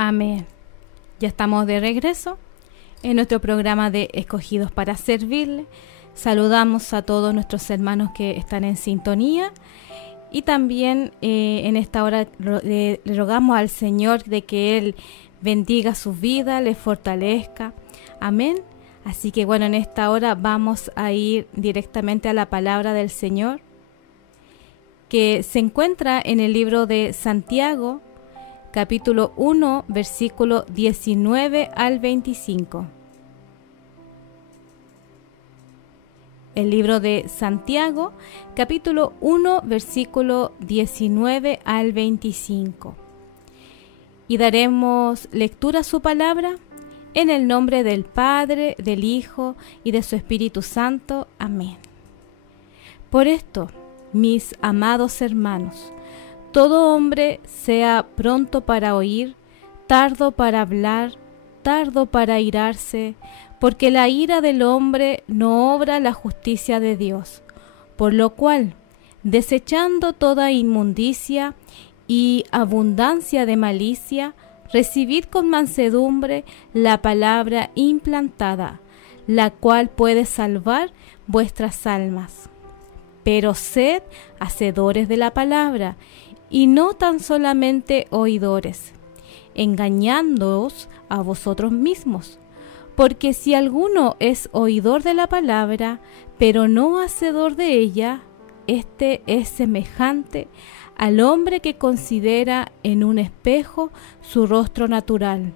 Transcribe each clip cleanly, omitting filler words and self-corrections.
Amén. Ya estamos de regreso en nuestro programa de Escogidos para Servirle. Saludamos a todos nuestros hermanos que están en sintonía y también en esta hora le rogamos al Señor de que Él bendiga su vida, le fortalezca. Amén. Así que bueno, en esta hora vamos a ir directamente a la palabra del Señor, que se encuentra en el libro de Santiago, capítulo 1, versículo 19 al 25. El libro de Santiago, capítulo 1, versículo 19 al 25. Y daremos lectura a su palabra en el nombre del Padre, del Hijo y de su Espíritu Santo. Amén. Por esto, mis amados hermanos, todo hombre sea pronto para oír, tardo para hablar, tardo para airarse, porque la ira del hombre no obra la justicia de Dios. Por lo cual, desechando toda inmundicia y abundancia de malicia, recibid con mansedumbre la palabra implantada, la cual puede salvar vuestras almas. Pero sed hacedores de la palabra, y no tan solamente oidores, engañándoos a vosotros mismos. Porque si alguno es oidor de la palabra, pero no hacedor de ella, este es semejante al hombre que considera en un espejo su rostro natural.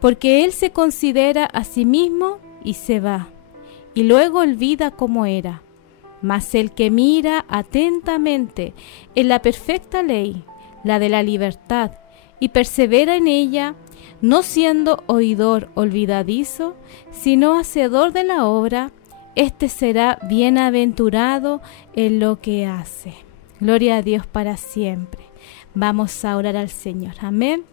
Porque él se considera a sí mismo y se va, y luego olvida cómo era. Mas el que mira atentamente en la perfecta ley, la de la libertad, y persevera en ella, no siendo oidor olvidadizo, sino hacedor de la obra, éste será bienaventurado en lo que hace. Gloria a Dios para siempre. Vamos a orar al Señor. Amén.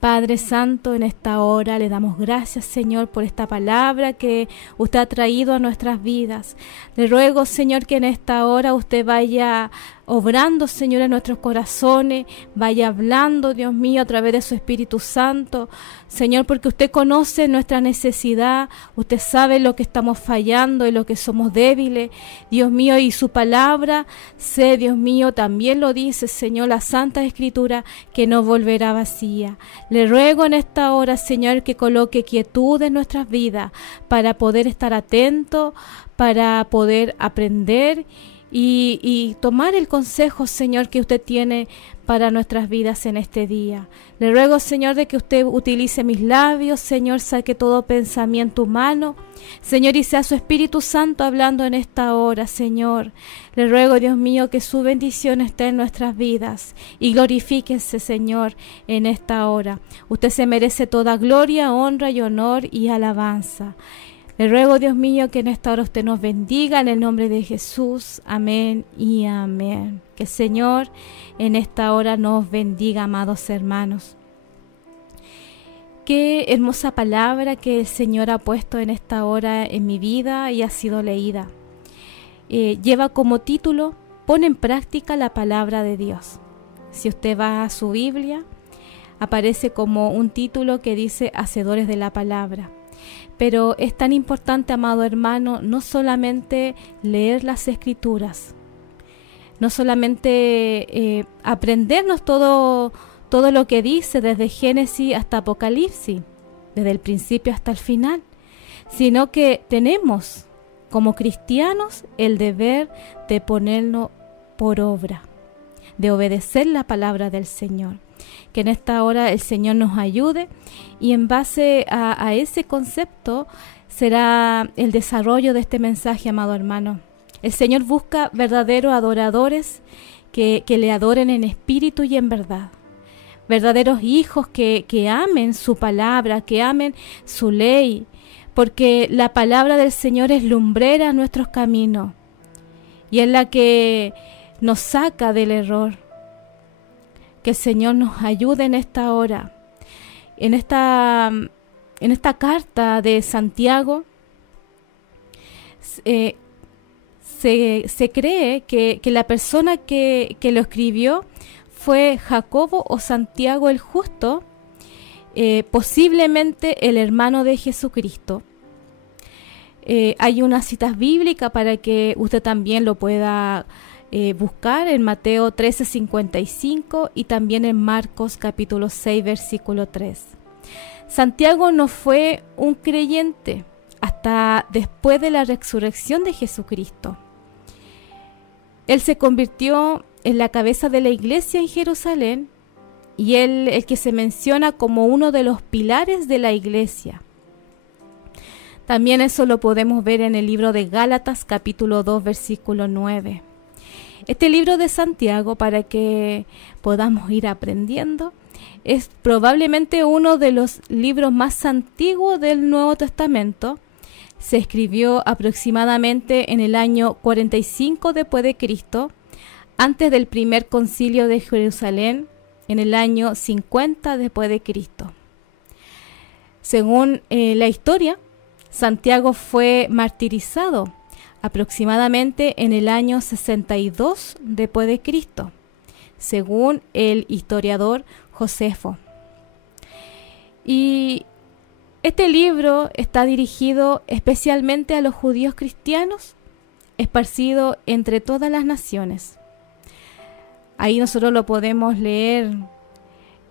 Padre Santo, en esta hora le damos gracias, Señor, por esta palabra que usted ha traído a nuestras vidas. Le ruego, Señor, que en esta hora usted vaya obrando, Señor, en nuestros corazones, vaya hablando, Dios mío, a través de su Espíritu Santo. Señor, porque usted conoce nuestra necesidad, usted sabe lo que estamos fallando y lo que somos débiles, Dios mío, y su palabra, sé, Dios mío, también lo dice, Señor, la Santa Escritura, que no volverá vacía. Le ruego en esta hora, Señor, que coloque quietud en nuestras vidas para poder estar atentos, para poder aprender y tomar el consejo, Señor, que usted tiene para nuestras vidas en este día. Le ruego, Señor, de que usted utilice mis labios, Señor, saque todo pensamiento humano, Señor, y sea su Espíritu Santo hablando en esta hora, Señor. Le ruego, Dios mío, que su bendición esté en nuestras vidas y glorifíquese, Señor, en esta hora. Usted se merece toda gloria, honra y honor y alabanza. Le ruego, Dios mío, que en esta hora usted nos bendiga en el nombre de Jesús. Amén y amén. Que el Señor en esta hora nos bendiga, amados hermanos. Qué hermosa palabra que el Señor ha puesto en esta hora en mi vida y ha sido leída. Lleva como título, pon en práctica la palabra de Dios. Si usted va a su Biblia, aparece como un título que dice hacedores de la palabra. Pero es tan importante, amado hermano, no solamente leer las Escrituras, no solamente aprendernos todo lo que dice desde Génesis hasta Apocalipsis, desde el principio hasta el final, sino que tenemos como cristianos el deber de ponerlo por obra, de obedecer la palabra del Señor. Que en esta hora el Señor nos ayude y en base a ese concepto será el desarrollo de este mensaje, amado hermano. El Señor busca verdaderos adoradores que le adoren en espíritu y en verdad. Verdaderos hijos que amen su palabra, que amen su ley, porque la palabra del Señor es lumbrera a nuestros caminos y es la que nos saca del error. Que el Señor nos ayude en esta hora. En esta carta de Santiago se cree que la persona que lo escribió fue Jacobo o Santiago el Justo, posiblemente el hermano de Jesucristo. Hay unas citas bíblicas para que usted también lo pueda buscar en Mateo 13:55 y también en Marcos capítulo 6 versículo 3. Santiago no fue un creyente hasta después de la resurrección de Jesucristo. Él se convirtió en la cabeza de la iglesia en Jerusalén y él el que se menciona como uno de los pilares de la iglesia. También eso lo podemos ver en el libro de Gálatas capítulo 2 versículo 9. Este libro de Santiago, para que podamos ir aprendiendo, es probablemente uno de los libros más antiguos del Nuevo Testamento. Se escribió aproximadamente en el año 45 después de Cristo, antes del primer concilio de Jerusalén, en el año 50 después de Cristo. Según la historia, Santiago fue martirizado aproximadamente en el año 62 después de Cristo, según el historiador Josefo. Y este libro está dirigido especialmente a los judíos cristianos esparcidos entre todas las naciones. Ahí nosotros lo podemos leer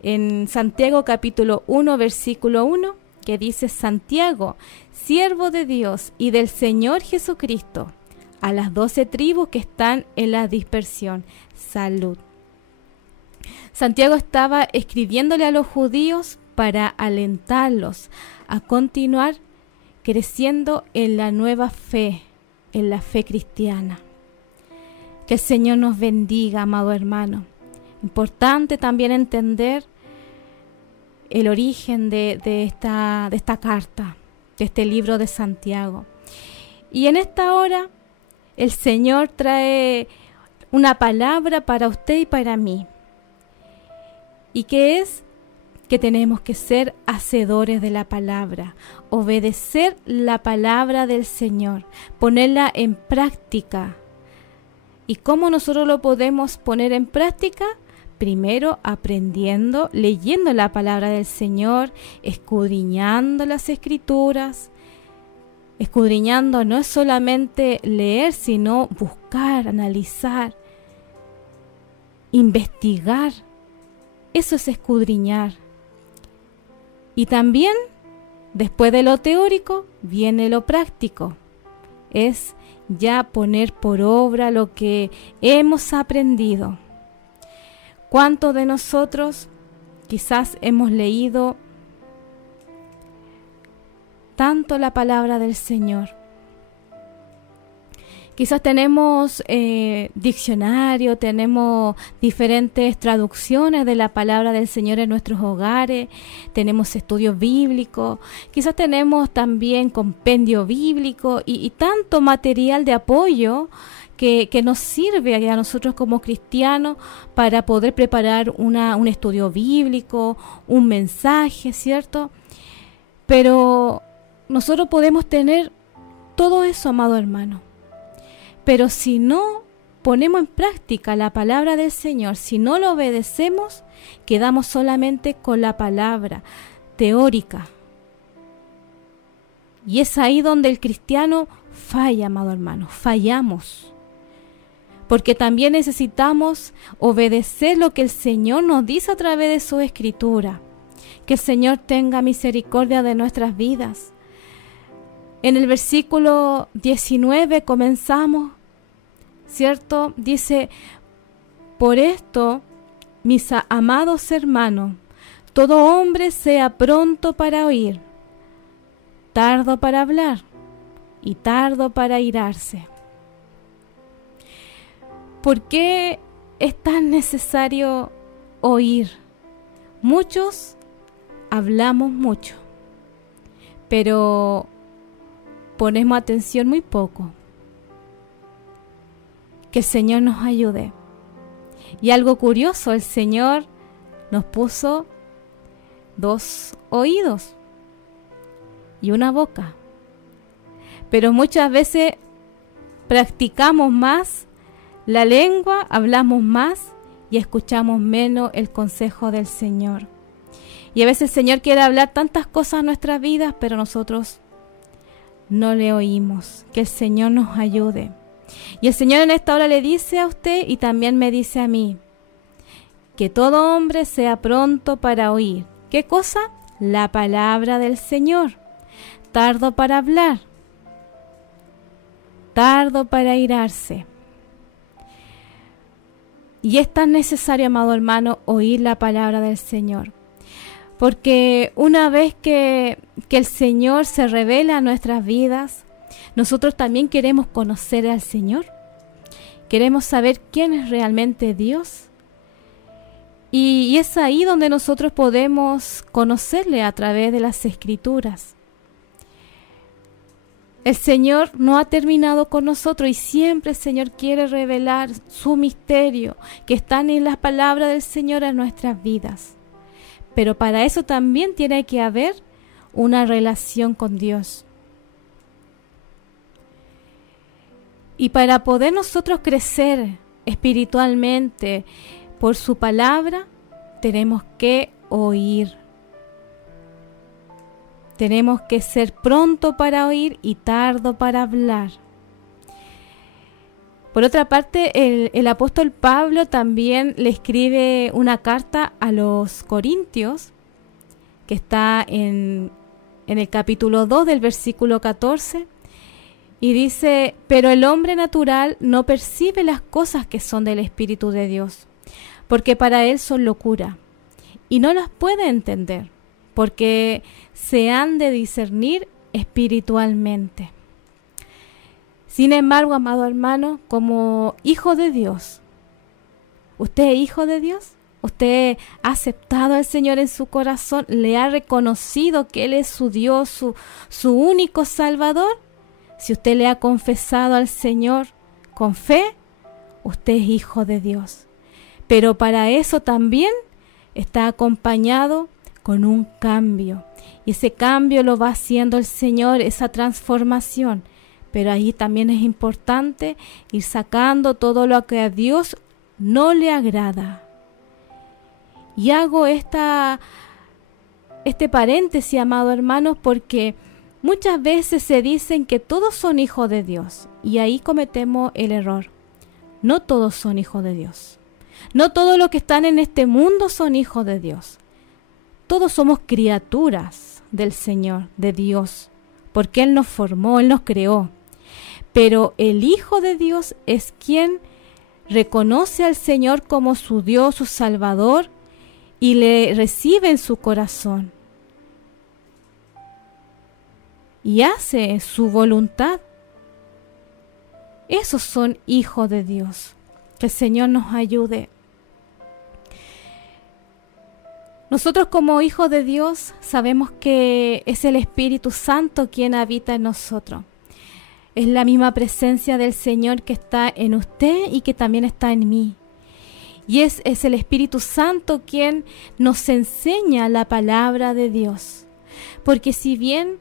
en Santiago capítulo 1 versículo 1, que dice: Santiago, siervo de Dios y del Señor Jesucristo, a las 12 tribus que están en la dispersión, salud. Santiago estaba escribiéndole a los judíos para alentarlos a continuar creciendo en la nueva fe, en la fe cristiana. Que el Señor nos bendiga, amado hermano. Importante también entender el origen de esta carta, de este libro de Santiago. Y en esta hora el Señor trae una palabra para usted y para mí. ¿Y qué es? Que tenemos que ser hacedores de la palabra, obedecer la palabra del Señor, ponerla en práctica. ¿Y cómo nosotros lo podemos poner en práctica? Primero aprendiendo, leyendo la palabra del Señor, escudriñando las Escrituras. Escudriñando no es solamente leer, sino buscar, analizar, investigar. Eso es escudriñar. Y también, después de lo teórico, viene lo práctico. Es ya poner por obra lo que hemos aprendido. ¿Cuántos de nosotros quizás hemos leído tanto la palabra del Señor? Quizás tenemos diccionario, tenemos diferentes traducciones de la palabra del Señor en nuestros hogares, tenemos estudios bíblicos, quizás tenemos también compendio bíblico y tanto material de apoyo que nos sirve a nosotros como cristianos para poder preparar un estudio bíblico, un mensaje, ¿cierto? Pero nosotros podemos tener todo eso, amado hermano. Pero si no ponemos en práctica la palabra del Señor, si no lo obedecemos, quedamos solamente con la palabra teórica. Y es ahí donde el cristiano falla, amado hermano, fallamos. Porque también necesitamos obedecer lo que el Señor nos dice a través de su Escritura. Que el Señor tenga misericordia de nuestras vidas. En el versículo 19 comenzamos, ¿cierto? Dice: por esto, mis amados hermanos, todo hombre sea pronto para oír, tardo para hablar y tardo para airarse. ¿Por qué es tan necesario oír? Muchos hablamos mucho, pero ponemos atención muy poco. Que el Señor nos ayude. Y algo curioso, el Señor nos puso 2 oídos y una boca. Pero muchas veces practicamos más la lengua, hablamos más y escuchamos menos el consejo del Señor. Y a veces el Señor quiere hablar tantas cosas en nuestras vidas, pero nosotros no le oímos. Que el Señor nos ayude. Y el Señor en esta hora le dice a usted y también me dice a mí, que todo hombre sea pronto para oír. ¿Qué cosa? La palabra del Señor. Tardo para hablar. Tardo para airarse. Y es tan necesario, amado hermano, oír la palabra del Señor. Porque una vez que el Señor se revela a nuestras vidas, nosotros también queremos conocer al Señor. Queremos saber quién es realmente Dios. Y es ahí donde nosotros podemos conocerle a través de las Escrituras. El Señor no ha terminado con nosotros y siempre el Señor quiere revelar su misterio que están en las palabras del Señor en nuestras vidas. Pero para eso también tiene que haber una relación con Dios. Y para poder nosotros crecer espiritualmente por su palabra, tenemos que oír. Tenemos que ser pronto para oír y tardo para hablar. Por otra parte, el apóstol Pablo también le escribe una carta a los Corintios, que está en el capítulo 2 del versículo 14, y dice, pero el hombre natural no percibe las cosas que son del Espíritu de Dios, porque para él son locura, y no las puede entender, porque se han de discernir espiritualmente. Sin embargo, amado hermano, como hijo de Dios, ¿usted es hijo de Dios? ¿Usted ha aceptado al Señor en su corazón? ¿Le ha reconocido que Él es su Dios, su único Salvador? Si usted le ha confesado al Señor con fe, usted es hijo de Dios. Pero para eso también está acompañado con un cambio. Y ese cambio lo va haciendo el Señor, esa transformación. Pero ahí también es importante ir sacando todo lo que a Dios no le agrada. Y hago este paréntesis, amado hermanos, porque muchas veces se dicen que todos son hijos de Dios. Y ahí cometemos el error. No todos son hijos de Dios. No todos los que están en este mundo son hijos de Dios. Todos somos criaturas del Señor, de Dios, porque Él nos formó, Él nos creó. Pero el Hijo de Dios es quien reconoce al Señor como su Dios, su Salvador, y le recibe en su corazón. Y hace su voluntad. Esos son hijos de Dios. Que el Señor nos ayude. Nosotros como hijos de Dios sabemos que es el Espíritu Santo quien habita en nosotros. Es la misma presencia del Señor que está en usted y que también está en mí. Y es el Espíritu Santo quien nos enseña la palabra de Dios. Porque si bien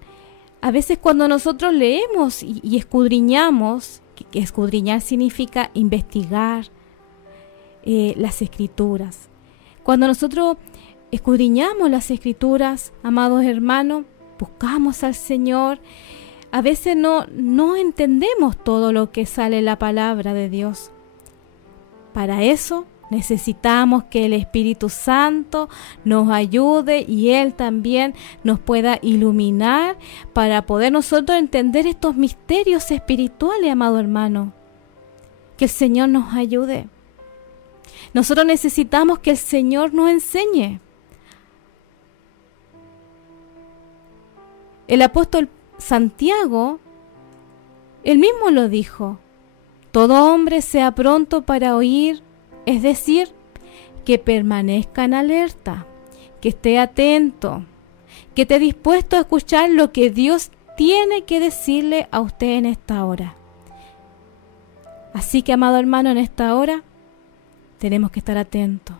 a veces cuando nosotros leemos y escudriñamos, que escudriñar significa investigar las Escrituras. Cuando nosotros escudriñamos las Escrituras, amados hermanos, buscamos al Señor, a veces no entendemos todo lo que sale en la palabra de Dios. Para eso necesitamos que el Espíritu Santo nos ayude y Él también nos pueda iluminar para poder nosotros entender estos misterios espirituales, amado hermano. Que el Señor nos ayude. Nosotros necesitamos que el Señor nos enseñe. El apóstol Santiago, él mismo lo dijo, todo hombre sea pronto para oír, es decir, que permanezca en alerta, que esté atento, que esté dispuesto a escuchar lo que Dios tiene que decirle a usted en esta hora. Así que, amado hermano, en esta hora tenemos que estar atentos.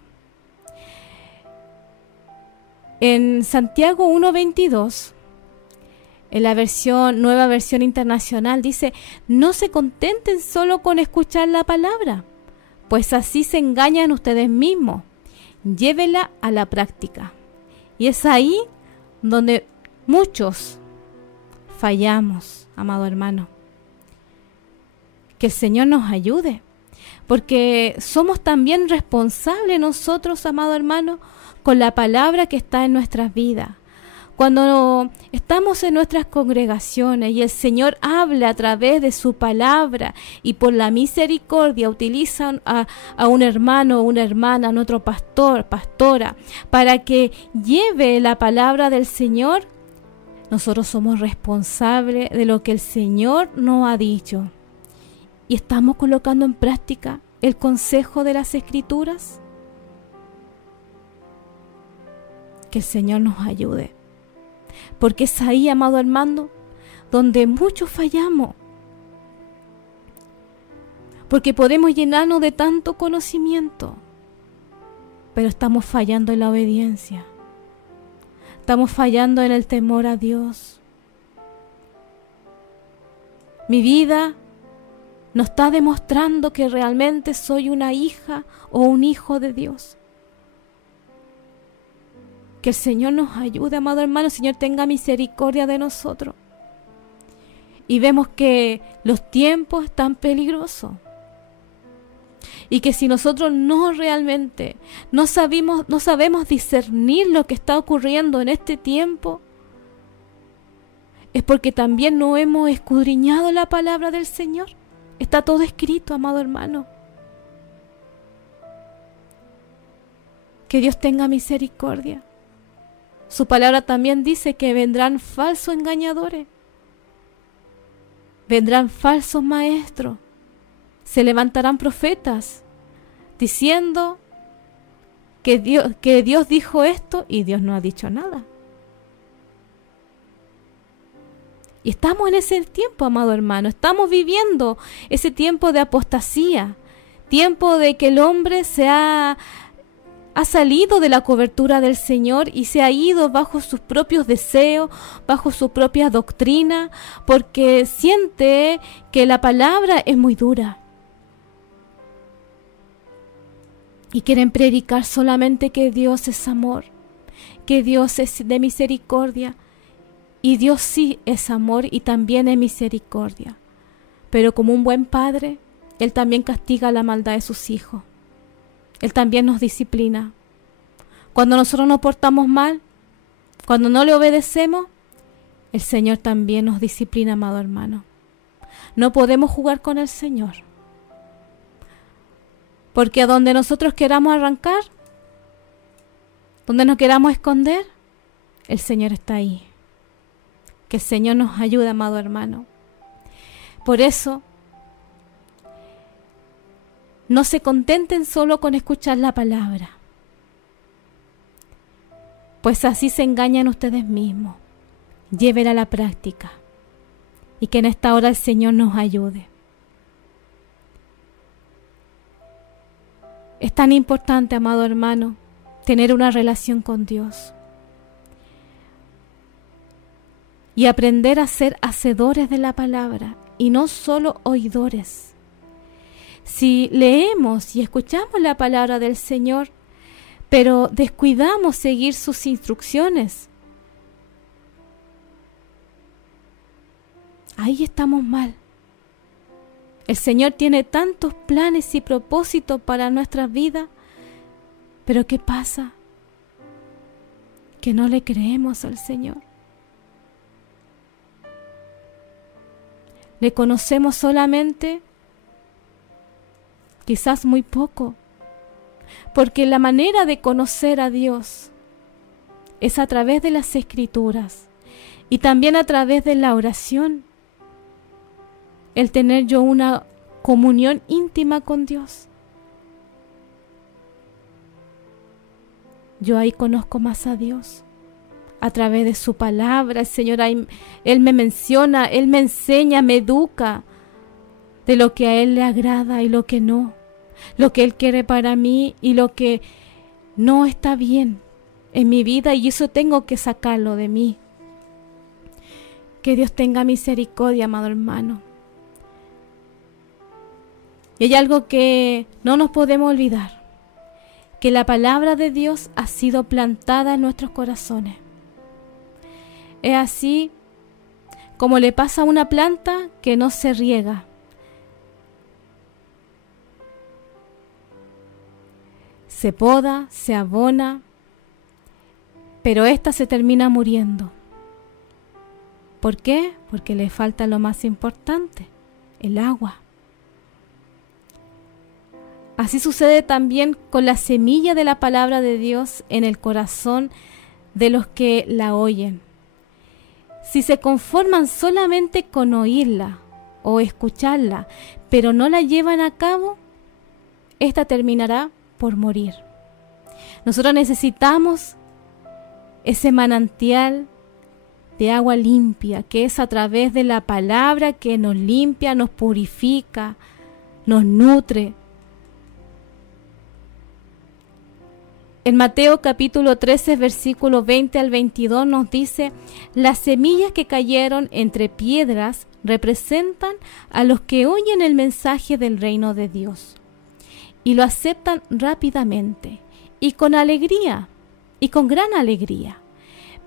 En Santiago 1:22, en la nueva versión internacional, dice, no se contenten solo con escuchar la palabra, pues así se engañan ustedes mismos. Llévela a la práctica. Y es ahí donde muchos fallamos, amado hermano. Que el Señor nos ayude, porque somos también responsables nosotros, amado hermano, con la palabra que está en nuestras vidas. Cuando estamos en nuestras congregaciones y el Señor habla a través de su palabra y por la misericordia utiliza a un hermano o una hermana, a nuestro pastor, pastora, para que lleve la palabra del Señor, nosotros somos responsables de lo que el Señor nos ha dicho. ¿Y estamos colocando en práctica el consejo de las Escrituras? Que el Señor nos ayude. Porque es ahí, amado hermano, donde muchos fallamos. Porque podemos llenarnos de tanto conocimiento, pero estamos fallando en la obediencia. Estamos fallando en el temor a Dios. Mi vida no está demostrando que realmente soy una hija o un hijo de Dios. Que el Señor nos ayude, amado hermano. El Señor tenga misericordia de nosotros. Y vemos que los tiempos están peligrosos. Y que si nosotros no sabemos discernir lo que está ocurriendo en este tiempo, es porque también no hemos escudriñado la palabra del Señor. Está todo escrito, amado hermano. Que Dios tenga misericordia. Su palabra también dice que vendrán falsos engañadores. Vendrán falsos maestros. Se levantarán profetas diciendo que Dios dijo esto y Dios no ha dicho nada. Y estamos en ese tiempo, amado hermano. Estamos viviendo ese tiempo de apostasía. Tiempo de que el hombre ha salido de la cobertura del Señor y se ha ido bajo sus propios deseos, bajo su propia doctrina, porque siente que la palabra es muy dura. Y quieren predicar solamente que Dios es amor, que Dios es de misericordia. Y Dios sí es amor y también es misericordia. Pero como un buen padre, Él también castiga la maldad de sus hijos. Él también nos disciplina. Cuando nosotros nos portamos mal, cuando no le obedecemos, el Señor también nos disciplina, amado hermano. No podemos jugar con el Señor. Porque a donde nosotros queramos arrancar, donde nos queramos esconder, el Señor está ahí. Que el Señor nos ayude, amado hermano. Por eso, no se contenten solo con escuchar la palabra, pues así se engañan ustedes mismos. Llévela a la práctica y que en esta hora el Señor nos ayude. Es tan importante, amado hermano, tener una relación con Dios y aprender a ser hacedores de la palabra y no solo oidores. Si leemos y escuchamos la palabra del Señor, pero descuidamos seguir sus instrucciones, ahí estamos mal. El Señor tiene tantos planes y propósitos para nuestras vidas, pero ¿qué pasa? Que no le creemos al Señor. Le conocemos solamente, quizás muy poco, porque la manera de conocer a Dios es a través de las Escrituras y también a través de la oración. El tener yo una comunión íntima con Dios. Yo ahí conozco más a Dios. A través de su palabra, el Señor ahí, Él me menciona, Él me enseña, me educa de lo que a Él le agrada y lo que no. Lo que Él quiere para mí y lo que no está bien en mi vida, y eso tengo que sacarlo de mí. Que Dios tenga misericordia, amado hermano. Y hay algo que no nos podemos olvidar, que la palabra de Dios ha sido plantada en nuestros corazones. Es así como le pasa a una planta que no se riega. Se poda, se abona, pero ésta se termina muriendo. ¿Por qué? Porque le falta lo más importante, el agua. Así sucede también con la semilla de la palabra de Dios en el corazón de los que la oyen. Si se conforman solamente con oírla o escucharla, pero no la llevan a cabo, esta terminará por morir. Nosotros necesitamos ese manantial de agua limpia, que es a través de la palabra que nos limpia, nos purifica, nos nutre. En Mateo capítulo 13, versículo 20 al 22 nos dice: las semillas que cayeron entre piedras representan a los que oyen el mensaje del reino de Dios y lo aceptan rápidamente y con alegría, y con gran alegría.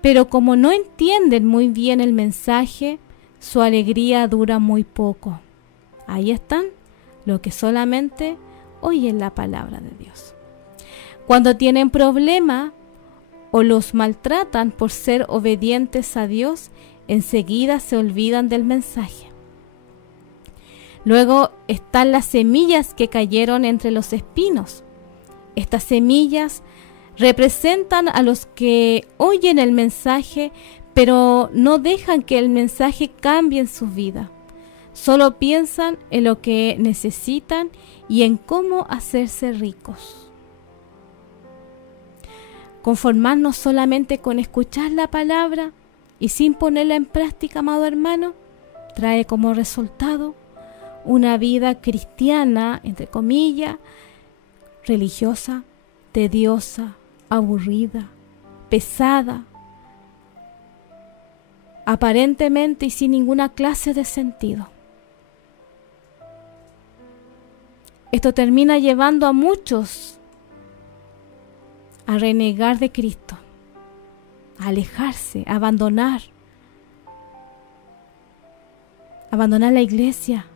Pero como no entienden muy bien el mensaje, su alegría dura muy poco. Ahí están los que solamente oyen la palabra de Dios. Cuando tienen problemas o los maltratan por ser obedientes a Dios, enseguida se olvidan del mensaje. Luego están las semillas que cayeron entre los espinos. Estas semillas representan a los que oyen el mensaje, pero no dejan que el mensaje cambie en su vida. Solo piensan en lo que necesitan y en cómo hacerse ricos. Conformarnos solamente con escuchar la palabra y sin ponerla en práctica, amado hermano, trae como resultado una vida cristiana, entre comillas, religiosa, tediosa, aburrida, pesada, aparentemente y sin ninguna clase de sentido. Esto termina llevando a muchos a renegar de Cristo, a alejarse, a abandonar la iglesia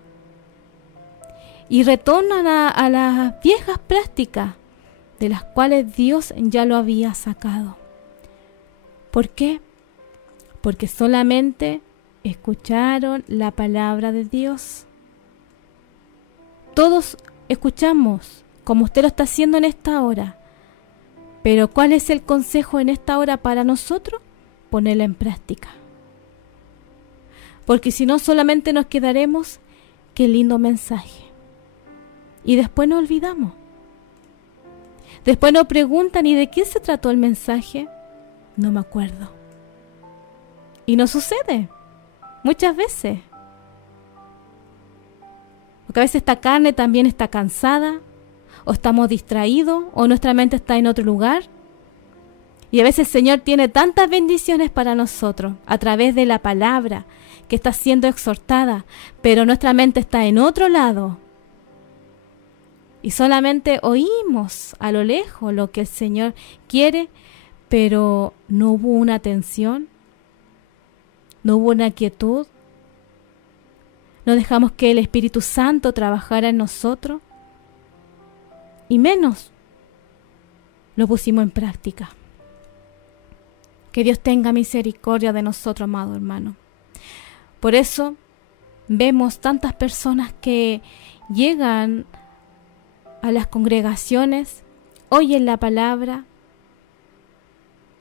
y retornan a las viejas prácticas de las cuales Dios ya lo había sacado. ¿Por qué? Porque solamente escucharon la palabra de Dios. Todos escuchamos, como usted lo está haciendo en esta hora. Pero ¿cuál es el consejo en esta hora para nosotros? Ponerla en práctica. Porque si no, solamente nos quedaremos, qué lindo mensaje. Y después nos olvidamos. Después nos preguntan, ¿y de qué se trató el mensaje? No me acuerdo. Y nos sucede muchas veces. Porque a veces esta carne también está cansada, o estamos distraídos, o nuestra mente está en otro lugar. Y a veces el Señor tiene tantas bendiciones para nosotros a través de la palabra que está siendo exhortada, pero nuestra mente está en otro lado. Y solamente oímos a lo lejos lo que el Señor quiere, pero no hubo una atención, no hubo una quietud. No dejamos que el Espíritu Santo trabajara en nosotros. Y menos lo pusimos en práctica. Que Dios tenga misericordia de nosotros, amado hermano. Por eso vemos tantas personas que llegan a las congregaciones, oyen la palabra,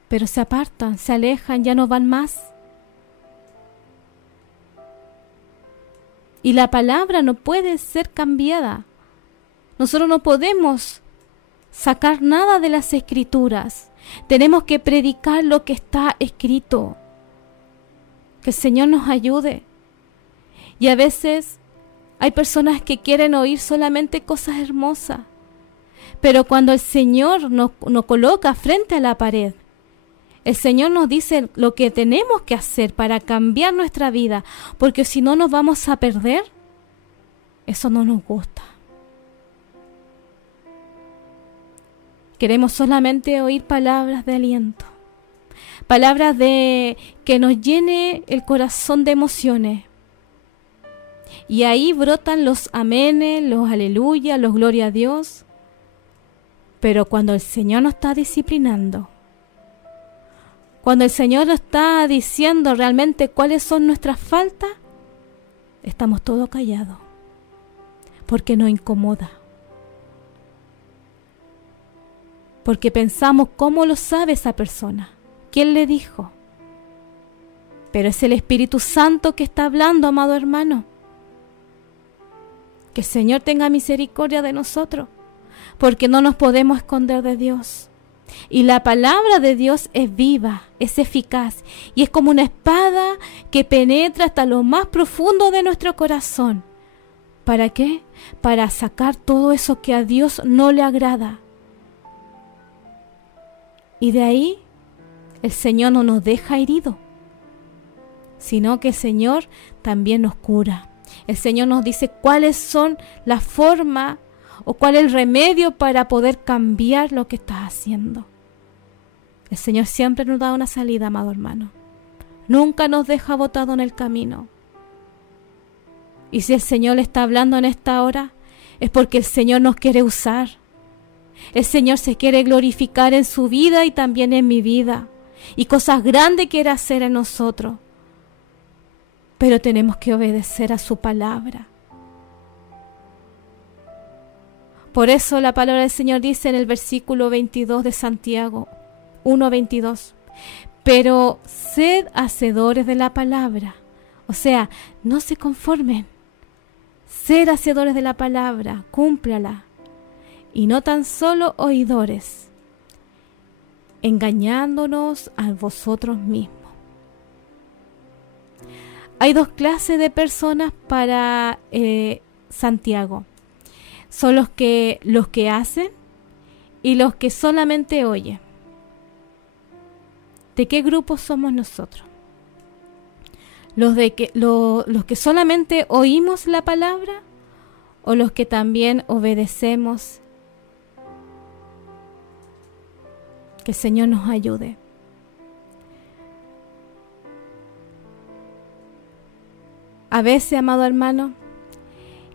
pero se apartan, se alejan, ya no van más. Y la palabra no puede ser cambiada. Nosotros no podemos sacar nada de las Escrituras. Tenemos que predicar lo que está escrito. Que el Señor nos ayude. Y a veces hay personas que quieren oír solamente cosas hermosas. Pero cuando el Señor nos coloca frente a la pared, el Señor nos dice lo que tenemos que hacer para cambiar nuestra vida. Porque si no nos vamos a perder, eso no nos gusta. Queremos solamente oír palabras de aliento, palabras de que nos llene el corazón de emociones. Y ahí brotan los amenes, los aleluya, los gloria a Dios. Pero cuando el Señor nos está disciplinando, cuando el Señor nos está diciendo realmente cuáles son nuestras faltas, estamos todos callados, porque nos incomoda. Porque pensamos, ¿cómo lo sabe esa persona? ¿Quién le dijo? Pero es el Espíritu Santo que está hablando, amado hermano. Que el Señor tenga misericordia de nosotros, porque no nos podemos esconder de Dios. Y la palabra de Dios es viva, es eficaz, y es como una espada que penetra hasta lo más profundo de nuestro corazón. ¿Para qué? Para sacar todo eso que a Dios no le agrada. Y de ahí el Señor no nos deja heridos, sino que el Señor también nos cura. El Señor nos dice cuáles son las formas o cuál es el remedio para poder cambiar lo que estás haciendo. El Señor siempre nos da una salida, amado hermano. Nunca nos deja botado en el camino. Y si el Señor le está hablando en esta hora, es porque el Señor nos quiere usar. El Señor se quiere glorificar en su vida y también en mi vida. Y cosas grandes quiere hacer en nosotros. Pero tenemos que obedecer a su palabra. Por eso la palabra del Señor dice en el versículo 22 de Santiago 1:22, pero sed hacedores de la palabra. O sea, no se conformen. Sed hacedores de la palabra, cúmplala. Y no tan solo oidores, engañándonos a vosotros mismos. Hay dos clases de personas para Santiago. Son los que hacen y los que solamente oyen. ¿De qué grupo somos nosotros? ¿Los que solamente oímos la palabra o los que también obedecemos? Que el Señor nos ayude. A veces, amado hermano,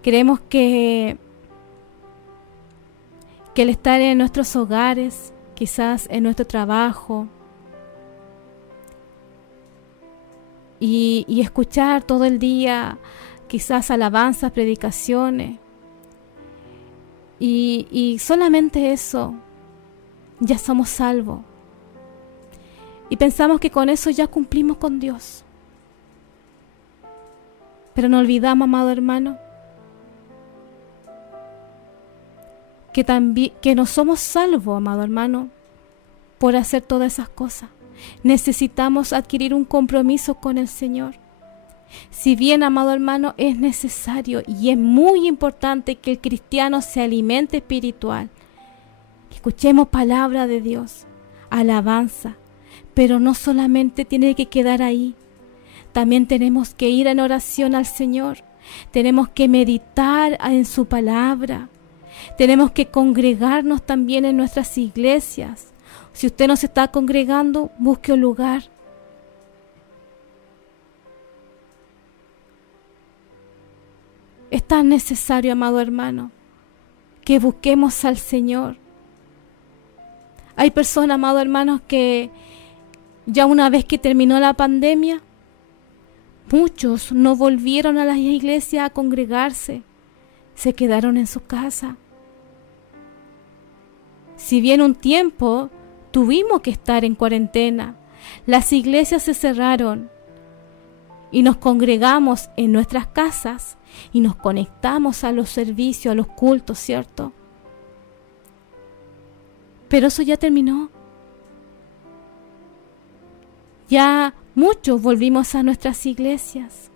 creemos que el estar en nuestros hogares, quizás en nuestro trabajo, y escuchar todo el día, quizás alabanzas, predicaciones, y solamente eso, ya somos salvos. Y pensamos que con eso ya cumplimos con Dios. Pero no olvidamos, amado hermano, que no somos salvos, amado hermano, por hacer todas esas cosas. Necesitamos adquirir un compromiso con el Señor. Si bien, amado hermano, es necesario y es muy importante que el cristiano se alimente espiritual, que escuchemos palabra de Dios, alabanza, pero no solamente tiene que quedar ahí. También tenemos que ir en oración al Señor. Tenemos que meditar en su palabra. Tenemos que congregarnos también en nuestras iglesias. Si usted no se está congregando, busque un lugar. Es tan necesario, amado hermano, que busquemos al Señor. Hay personas, amado hermanos, que ya una vez que terminó la pandemia, muchos no volvieron a las iglesias a congregarse, se quedaron en su casa. Si bien un tiempo tuvimos que estar en cuarentena, las iglesias se cerraron y nos congregamos en nuestras casas y nos conectamos a los servicios, a los cultos, ¿cierto? Pero eso ya terminó. Ya muchos volvimos a nuestras iglesias.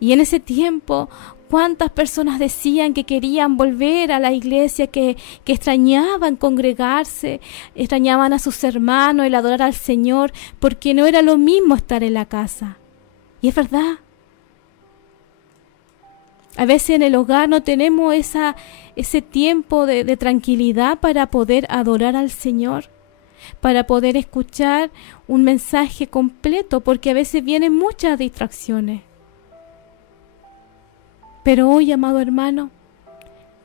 Y en ese tiempo, ¿cuántas personas decían que querían volver a la iglesia, que extrañaban congregarse, extrañaban a sus hermanos, el adorar al Señor, porque no era lo mismo estar en la casa? Y es verdad. A veces en el hogar no tenemos ese tiempo de tranquilidad para poder adorar al Señor, para poder escuchar un mensaje completo, porque a veces vienen muchas distracciones. Pero hoy, amado hermano,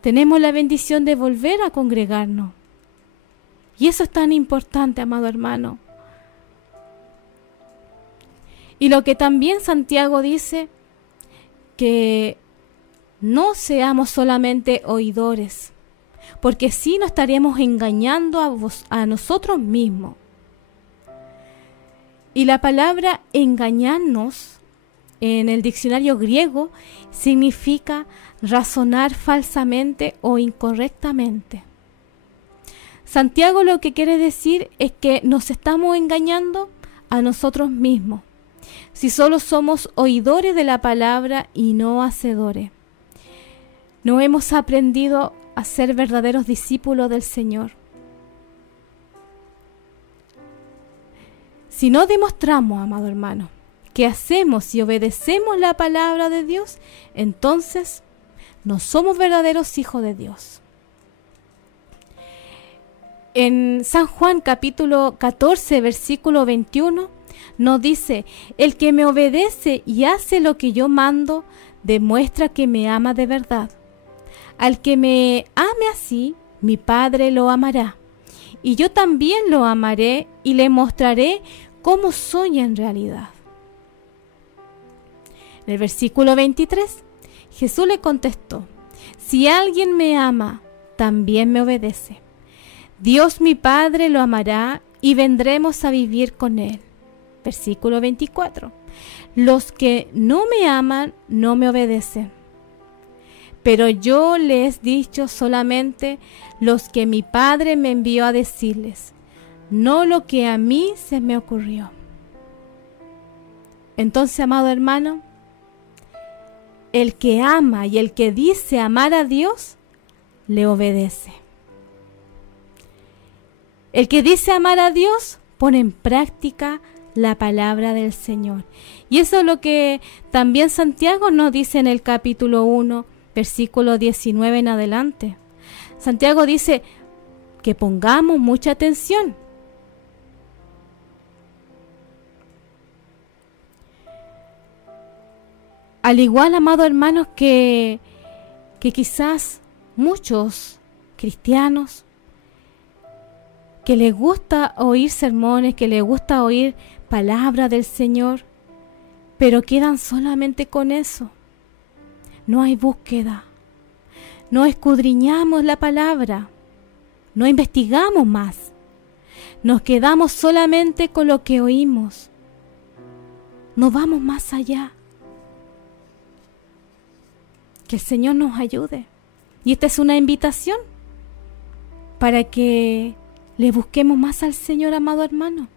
tenemos la bendición de volver a congregarnos. Y eso es tan importante, amado hermano. Y lo que también Santiago dice, que no seamos solamente oidores, porque si nos estaríamos engañando a nosotros mismos. Y la palabra engañarnos en el diccionario griego significa razonar falsamente o incorrectamente. Santiago lo que quiere decir es que nos estamos engañando a nosotros mismos, si solo somos oidores de la palabra y no hacedores. No hemos aprendido a ser verdaderos discípulos del Señor. Si no demostramos, amado hermano, que hacemos y obedecemos la palabra de Dios, entonces no somos verdaderos hijos de Dios. En San Juan capítulo 14, versículo 21, nos dice: el que me obedece y hace lo que yo mando, demuestra que me ama de verdad. Al que me ame así, mi Padre lo amará, y yo también lo amaré y le mostraré cómo soy en realidad. En el versículo 23, Jesús le contestó: si alguien me ama, también me obedece. Dios mi Padre lo amará y vendremos a vivir con él. Versículo 24. Los que no me aman no me obedecen. Pero yo les he dicho solamente los que mi Padre me envió a decirles, no lo que a mí se me ocurrió. Entonces, amado hermano, el que ama y el que dice amar a Dios, le obedece. El que dice amar a Dios, pone en práctica la palabra del Señor. Y eso es lo que también Santiago nos dice en el capítulo 1, versículo 19 en adelante. Santiago dice que pongamos mucha atención. Al igual, amados hermanos, que quizás muchos cristianos que les gusta oír sermones, que les gusta oír palabras del Señor, pero quedan solamente con eso. No hay búsqueda, no escudriñamos la palabra, no investigamos más, nos quedamos solamente con lo que oímos, no vamos más allá. Que el Señor nos ayude. Y esta es una invitación para que le busquemos más al Señor, amado hermano.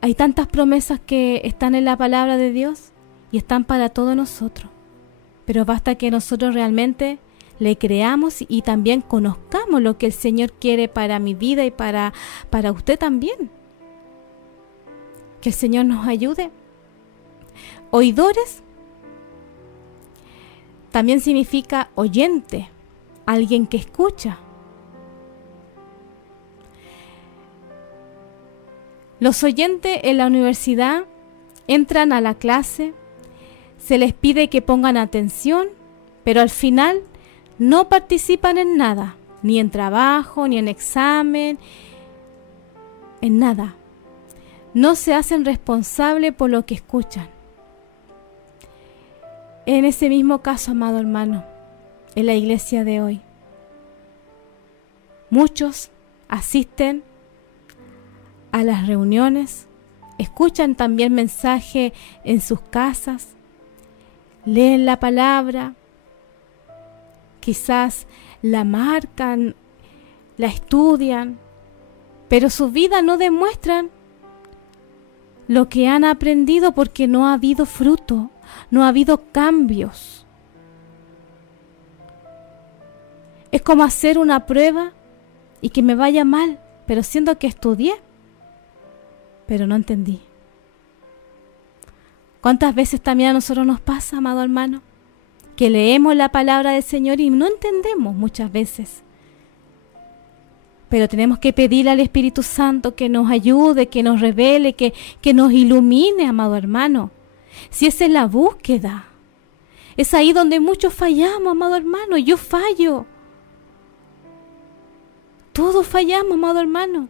Hay tantas promesas que están en la palabra de Dios y están para todos nosotros. Pero basta que nosotros realmente le creamos y también conozcamos lo que el Señor quiere para mi vida y para usted también. Que el Señor nos ayude. Oidores también significa oyente, alguien que escucha. Los oyentes en la universidad entran a la clase, se les pide que pongan atención, pero al final no participan en nada, ni en trabajo, ni en examen, en nada. No se hacen responsables por lo que escuchan. En ese mismo caso, amado hermano, en la iglesia de hoy, muchos asisten a las reuniones, escuchan también mensajes en sus casas, leen la palabra, quizás la marcan, la estudian, pero sus vidas no demuestran lo que han aprendido porque no ha habido fruto, no ha habido cambios. Es como hacer una prueba y que me vaya mal, pero siendo que estudié, pero no entendí. ¿Cuántas veces también a nosotros nos pasa, amado hermano? que leemos la palabra del Señor y no entendemos muchas veces. Pero tenemos que pedir al Espíritu Santo que nos ayude, que nos revele, que nos ilumine, amado hermano. Si esa es la búsqueda, es ahí donde muchos fallamos, amado hermano. Yo fallo. Todos fallamos, amado hermano.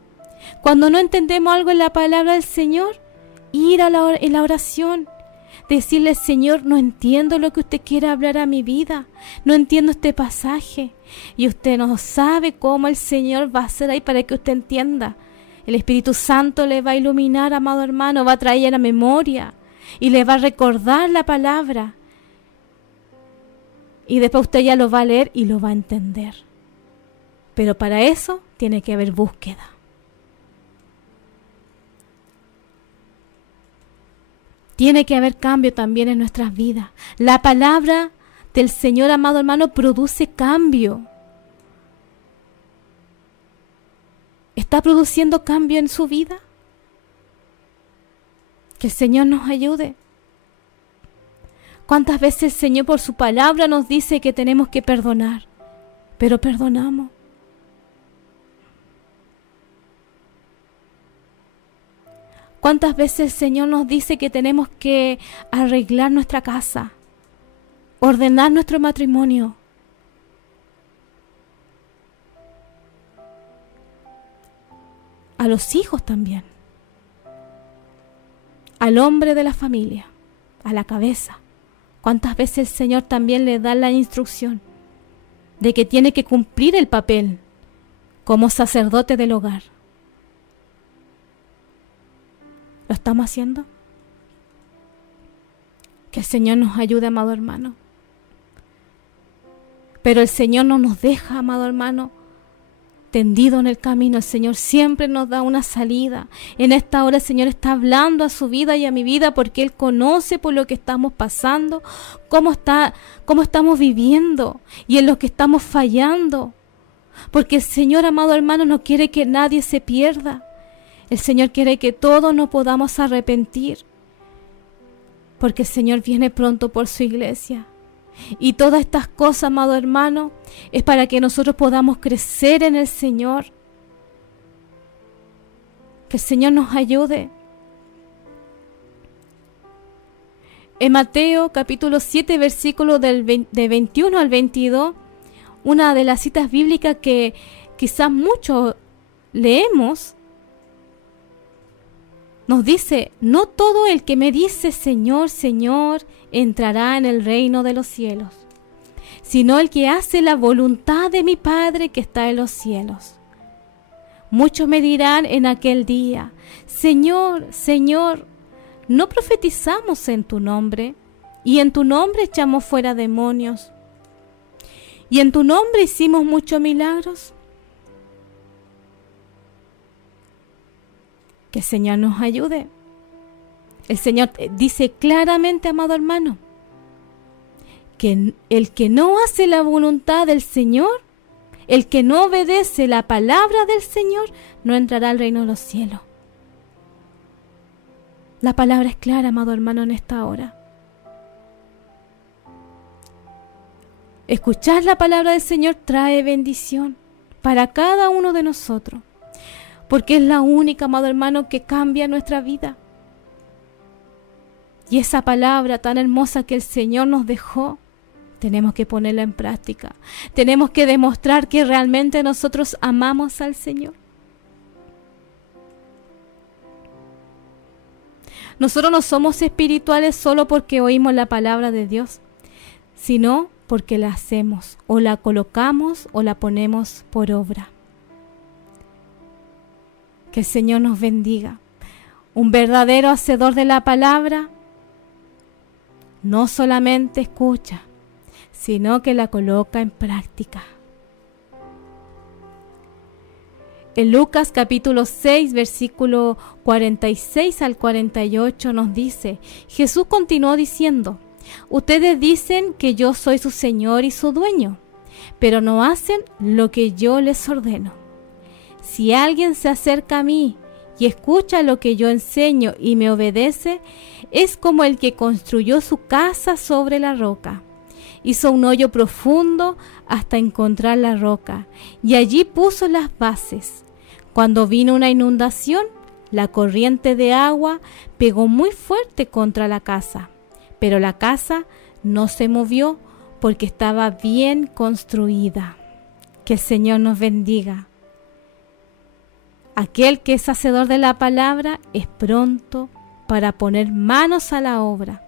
Cuando no entendemos algo en la palabra del Señor, ir en la oración, decirle: Señor, no entiendo lo que usted quiere hablar a mi vida, no entiendo este pasaje. Y usted no sabe cómo el Señor va a hacer ahí para que usted entienda. El Espíritu Santo le va a iluminar, amado hermano, va a traer a la memoria y le va a recordar la palabra. Y después usted ya lo va a leer y lo va a entender. Pero para eso tiene que haber búsqueda. Tiene que haber cambio también en nuestras vidas. La palabra del Señor, amado hermano, produce cambio. ¿Está produciendo cambio en su vida? Que el Señor nos ayude. ¿Cuántas veces el Señor por su palabra nos dice que tenemos que perdonar? Pero perdonamos. ¿Cuántas veces el Señor nos dice que tenemos que arreglar nuestra casa, ordenar nuestro matrimonio? A los hijos también, al hombre de la familia, a la cabeza. ¿Cuántas veces el Señor también le da la instrucción de que tiene que cumplir el papel como sacerdote del hogar? ¿Lo estamos haciendo? Que el Señor nos ayude, amado hermano. Pero el Señor no nos deja, amado hermano, tendido en el camino. El Señor siempre nos da una salida. En esta hora el Señor está hablando a su vida y a mi vida, porque Él conoce por lo que estamos pasando, cómo estamos viviendo y en lo que estamos fallando. Porque el Señor, amado hermano, no quiere que nadie se pierda. El Señor quiere que todos nos podamos arrepentir, porque el Señor viene pronto por su iglesia. Y todas estas cosas, amado hermano, es para que nosotros podamos crecer en el Señor. Que el Señor nos ayude. En Mateo capítulo 7, versículo de 21 al 22, una de las citas bíblicas que quizás muchos leemos, nos dice: no todo el que me dice Señor, Señor, entrará en el reino de los cielos, sino el que hace la voluntad de mi Padre que está en los cielos. Muchos me dirán en aquel día: Señor, Señor, ¿no profetizamos en tu nombre? Y en tu nombre echamos fuera demonios. Y en tu nombre hicimos muchos milagros. Que el Señor nos ayude. El Señor dice claramente, amado hermano, que el que no hace la voluntad del Señor, el que no obedece la palabra del Señor, no entrará al reino de los cielos. La palabra es clara, amado hermano, en esta hora. Escuchar la palabra del Señor trae bendición para cada uno de nosotros, porque es la única, amado hermano, que cambia nuestra vida. Y esa palabra tan hermosa que el Señor nos dejó, tenemos que ponerla en práctica. Tenemos que demostrar que realmente nosotros amamos al Señor. Nosotros no somos espirituales solo porque oímos la palabra de Dios, sino porque la hacemos, o la colocamos, o la ponemos por obra. Que el Señor nos bendiga. Un verdadero hacedor de la palabra no solamente escucha, sino que la coloca en práctica. En Lucas capítulo 6, versículo 46 al 48 nos dice: Jesús continuó diciendo: ustedes dicen que yo soy su Señor y su dueño, pero no hacen lo que yo les ordeno. Si alguien se acerca a mí y escucha lo que yo enseño y me obedece, es como el que construyó su casa sobre la roca. hizo un hoyo profundo hasta encontrar la roca, y allí puso las bases. Cuando vino una inundación, la corriente de agua pegó muy fuerte contra la casa, pero la casa no se movió porque estaba bien construida. Que el Señor nos bendiga. Aquel que es hacedor de la palabra es pronto para poner manos a la obra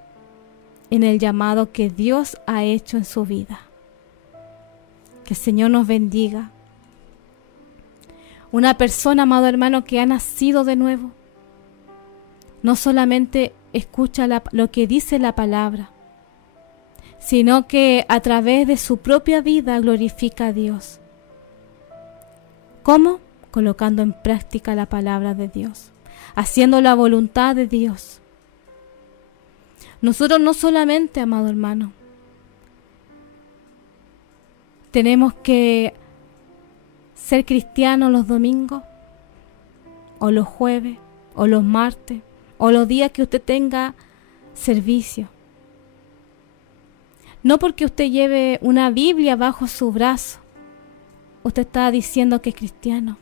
en el llamado que Dios ha hecho en su vida. Que el Señor nos bendiga. Una persona, amado hermano, que ha nacido de nuevo, no solamente escucha lo que dice la palabra, sino que a través de su propia vida glorifica a Dios. ¿Cómo? Colocando en práctica la palabra de Dios, haciendo la voluntad de Dios. Nosotros no solamente, amado hermano, tenemos que ser cristianos los domingos, o los jueves, o los martes, o los días que usted tenga servicio. No porque usted lleve una Biblia bajo su brazo, usted está diciendo que es cristiano.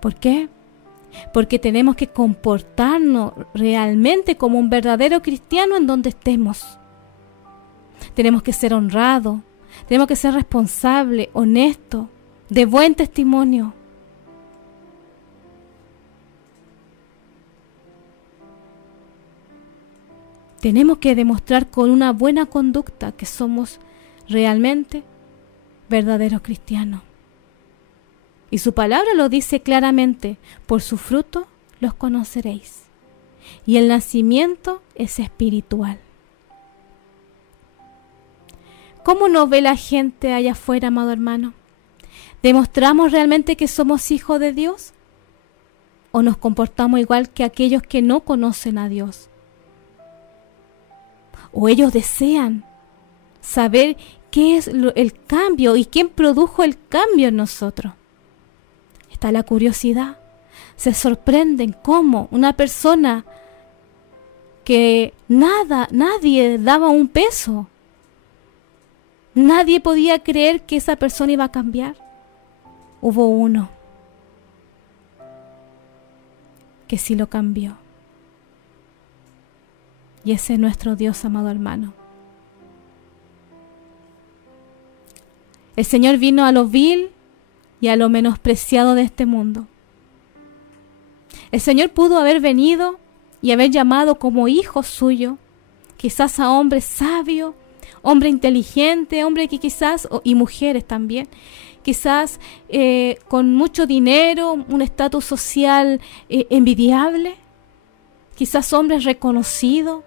¿Por qué? Porque tenemos que comportarnos realmente como un verdadero cristiano en donde estemos. Tenemos que ser honrados, tenemos que ser responsables, honestos, de buen testimonio. Tenemos que demostrar con una buena conducta que somos realmente verdaderos cristianos. Y su palabra lo dice claramente: por su fruto los conoceréis. Y el nacimiento es espiritual. ¿Cómo nos ve la gente allá afuera, amado hermano? ¿Demostramos realmente que somos hijos de Dios? ¿O nos comportamos igual que aquellos que no conocen a Dios? ¿O ellos desean saber qué es el cambio y quién produjo el cambio en nosotros? Está la curiosidad. Se sorprenden cómo una persona que nadie daba un peso, nadie podía creer que esa persona iba a cambiar. Hubo uno que sí lo cambió. Y ese es nuestro Dios, amado hermano. El Señor vino a lo vil y a lo menospreciado de este mundo. El Señor pudo haber venido y haber llamado como hijo suyo, quizás a hombres sabios, hombre inteligente, hombre que quizás, y mujeres también, quizás con mucho dinero, un estatus social envidiable, quizás hombres reconocidos.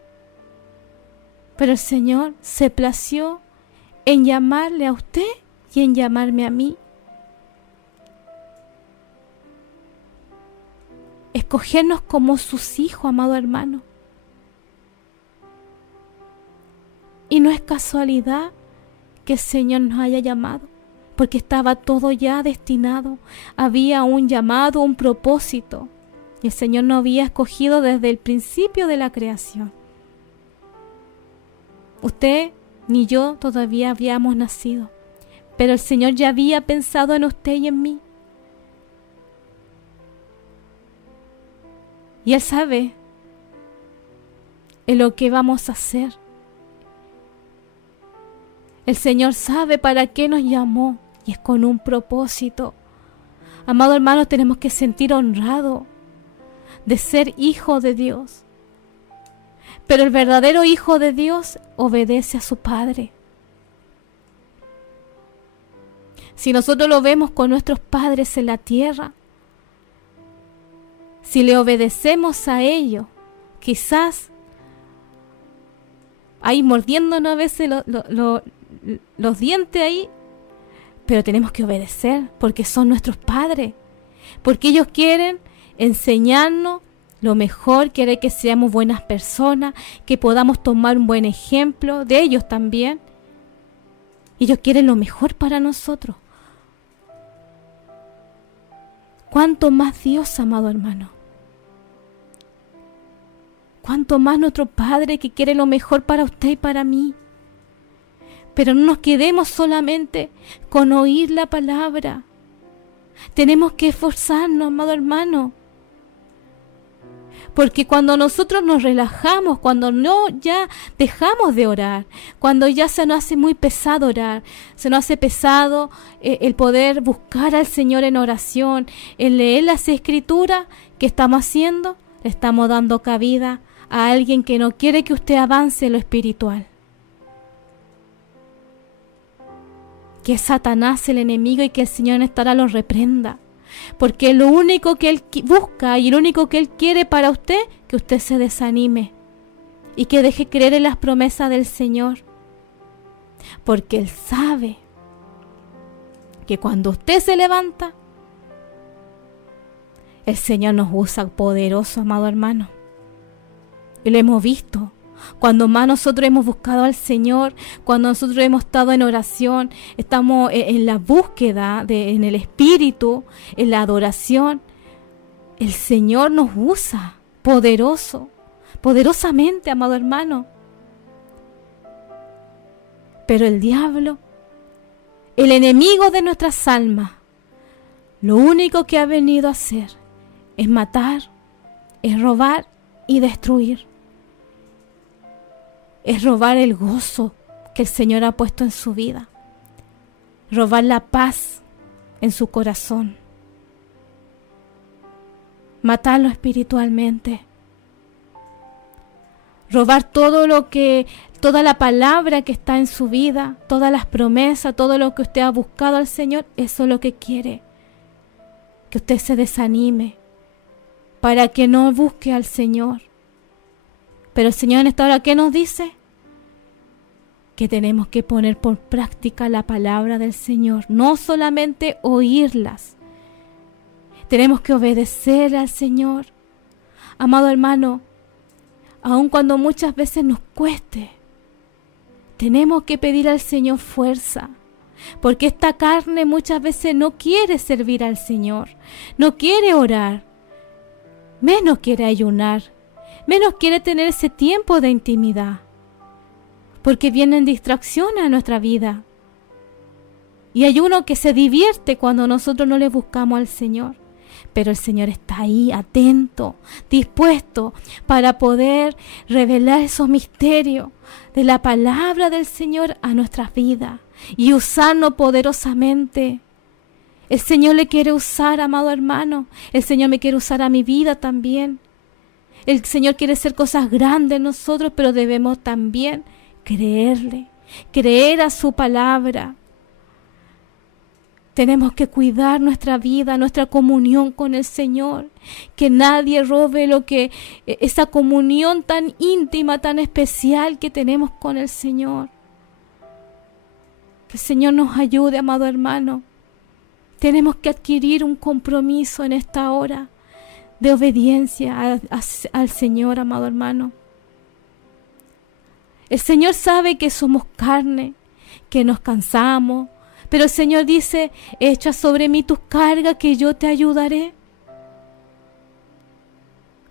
Pero el Señor se plació en llamarle a usted y en llamarme a mí. Escogernos como sus hijos, amado hermano. Y no es casualidad que el Señor nos haya llamado, porque estaba todo ya destinado. Había un llamado, un propósito. Y el Señor nos había escogido desde el principio de la creación. Usted ni yo todavía habíamos nacido, pero el Señor ya había pensado en usted y en mí. Y Él sabe en lo que vamos a hacer. El Señor sabe para qué nos llamó y es con un propósito. Amado hermano, tenemos que sentir honrado de ser hijo de Dios. Pero el verdadero hijo de Dios obedece a su Padre. Si nosotros lo vemos con nuestros padres en la tierra, si le obedecemos a ellos, quizás ahí mordiéndonos a veces los dientes ahí, pero tenemos que obedecer porque son nuestros padres, porque ellos quieren enseñarnos lo mejor, quieren que seamos buenas personas, que podamos tomar un buen ejemplo de ellos también. Ellos quieren lo mejor para nosotros. ¿Cuánto más Dios, amado hermano? ¿Cuánto más nuestro Padre que quiere lo mejor para usted y para mí? Pero no nos quedemos solamente con oír la palabra. Tenemos que esforzarnos, amado hermano. Porque cuando nosotros nos relajamos, cuando no ya dejamos de orar, cuando ya se nos hace muy pesado orar, se nos hace pesado el poder buscar al Señor en oración, el leer las escrituras, ¿qué estamos haciendo? Le estamos dando cabida a alguien que no quiere que usted avance en lo espiritual. Que es Satanás, el enemigo, y que el Señor en esta hora lo reprenda. Porque lo único que Él busca y lo único que Él quiere para usted, que usted se desanime y que deje creer en las promesas del Señor. Porque Él sabe que cuando usted se levanta, el Señor nos usa poderoso, amado hermano. Y lo hemos visto. Cuando más nosotros hemos buscado al Señor, cuando nosotros hemos estado en oración, estamos en la búsqueda, en el Espíritu, en la adoración, el Señor nos usa poderosamente, amado hermano. Pero el diablo, el enemigo de nuestras almas, lo único que ha venido a hacer es matar, es robar y destruir. Es robar el gozo que el Señor ha puesto en su vida. Robar la paz en su corazón. Matarlo espiritualmente. Robar toda la palabra que está en su vida, todas las promesas, todo lo que usted ha buscado al Señor, eso es lo que quiere. Que usted se desanime para que no busque al Señor. Pero el Señor en esta hora, ¿qué nos dice? Que tenemos que poner por práctica la palabra del Señor, no solamente oírlas. Tenemos que obedecer al Señor. Amado hermano, aun cuando muchas veces nos cueste, tenemos que pedir al Señor fuerza, porque esta carne muchas veces no quiere servir al Señor, no quiere orar, menos quiere ayunar, menos quiere tener ese tiempo de intimidad. Porque vienen distracciones a nuestra vida. Y hay uno que se divierte cuando nosotros no le buscamos al Señor. Pero el Señor está ahí, atento, dispuesto para poder revelar esos misterios de la palabra del Señor a nuestras vidas y usarnos poderosamente. El Señor le quiere usar, amado hermano. El Señor me quiere usar a mi vida también. El Señor quiere hacer cosas grandes en nosotros, pero debemos también creerle, creer a su palabra. Tenemos que cuidar nuestra vida, nuestra comunión con el Señor, que nadie robe esa comunión tan íntima, tan especial que tenemos con el Señor. Que el Señor nos ayude, amado hermano. Tenemos que adquirir un compromiso en esta hora de obediencia al Señor, amado hermano. El Señor sabe que somos carne, que nos cansamos, pero el Señor dice, echa sobre mí tus cargas que yo te ayudaré.